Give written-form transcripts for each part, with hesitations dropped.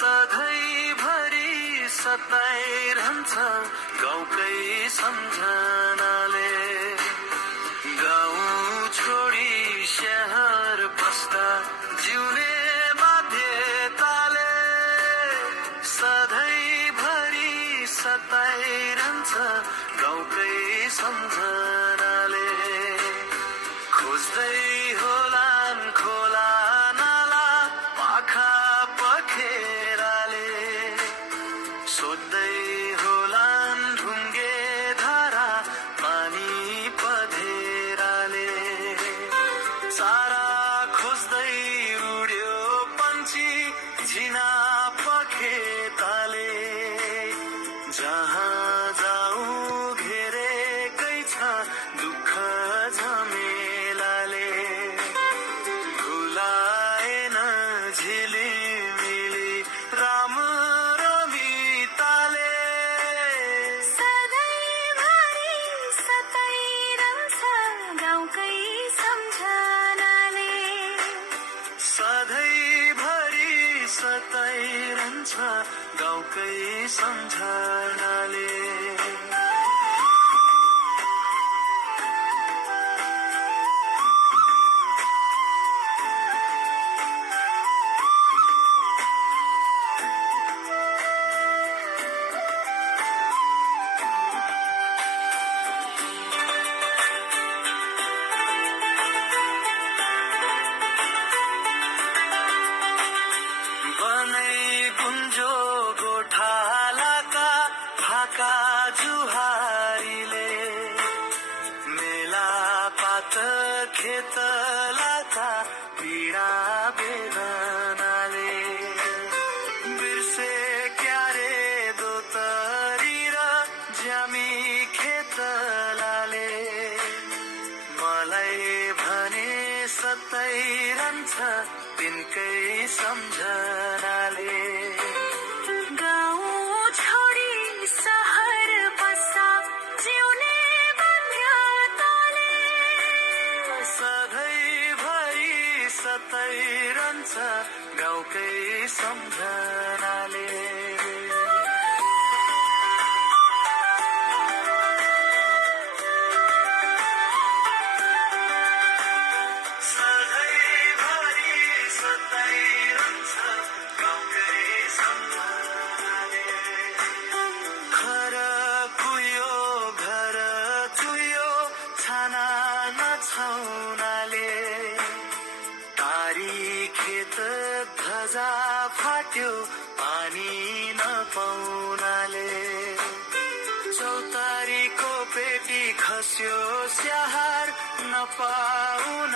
सधैँभरि सताइरहन्छ गाउँकै सम्झनाले। गाउँ छोडी शहर बस्दा जिउने बाध्यताले सधैँभरि सताइरहन्छ गाउँकै सम्झनाले। खोज्दै होलान् खोला नाला पाखा पखेराले, सोध्दै होलान् ढुङ्गे धारा पानी पधेराले। सारा खोज्दै उड्यो पन्छी झिना पखेताले, जहाँ जाऊ घेरेकै छ दुःख झमेलाले। भुलाएन झिलिमिली राम रमिताले, सधैँभरि सताइरहन्छ गाउँकै सम्झनाले। सधैँभरि सताइरहन्छ गाउँकै सम्झनाले। बनै गुन्जो गोठालाका भाका जुहारीले, मेला पात खेतलाका पीडा वेदनाले। बिर्से क्यारे दोतरी र ज्यामी खेतलाले, मलाई भने सताइरहन्छ तिनकै सम्झनाले। गाउँ छोडी सहर बस्दा जिउने बाध्यताले, सधैँभरि सताइरहन्छ गाउँकै सम्झनाले। सधैँभरि सताइरहन्छ गाउँकै सम्झनाले। घर कुयो घर चुयो छाना नछाउनाले, तारी खेत धजा फाट्यो पानी नपाउनाले। चौतारीको पेटी खस्यो स्याहार नपाउनाले,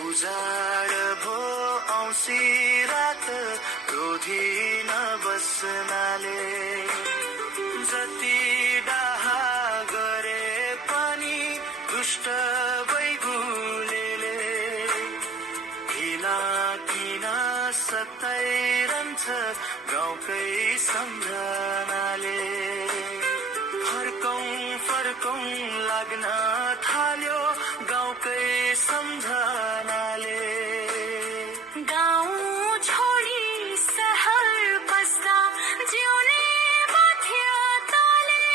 उजाड भो औँसी रात रोधी नबस्नाले। जति डाहा गरे पनि दुष्ट बैगुलेले, ढिला किन सताइरहन्छ गाउँकै सम्झनाले। फर्कौं लाग्न थाल्यो गाउँकै सम्झनाले। गाउँ छोडी सहर बस्दा जिउने बाध्यताले,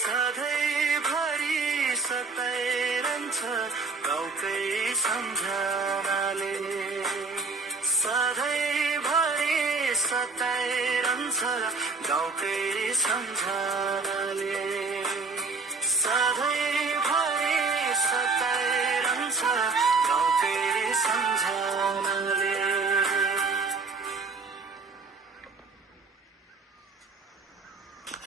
सधैँभरि सताइरहन्छ गाउँकै सम्झनाले। सधैँभरि सताइरहन्छ गाउँकै सम्झनाले। सधैँभरि सताइरहन्छ गाउँकै सम्झनाले।